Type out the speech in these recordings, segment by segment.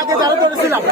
আগে যারা করেছিলাম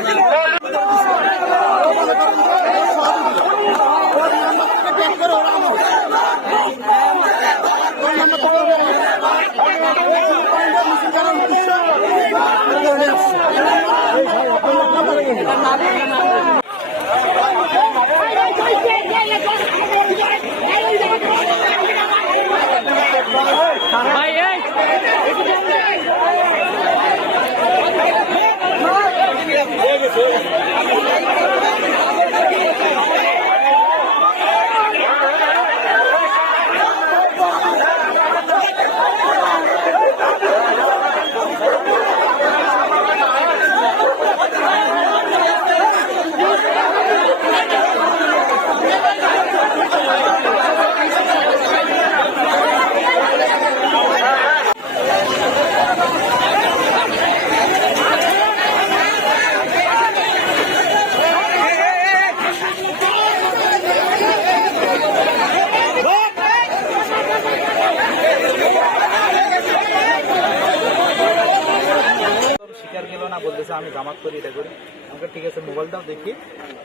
বলতেছে আমি জামাত করি এটা করি। আমাকে ঠিক আছে মোবাইল দাও দেখি।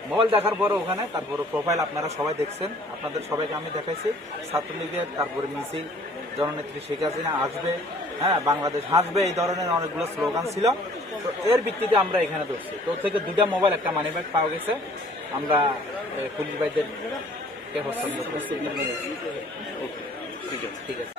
মোবাইল দেখার পরে ওখানে তারপরে প্রোফাইল আপনারা সবাই দেখছেন, আপনাদের সবাইকে আমি দেখাইছি ছাত্রলীগের, তারপরে মিছিল, জননেত্রী শেখ হাসিনা আসবে, হ্যাঁ বাংলাদেশ হাসবে, এই ধরনের অনেকগুলো স্লোগান ছিল। তো এর ভিত্তিতে আমরা এখানে ধরছি। তো থেকে দুটা মোবাইল একটা মানি ব্যাগ পাওয়া গেছে, আমরা পুলিশ ভাইদের হস্তান্তর করছি। ঠিক আছে, ঠিক আছে।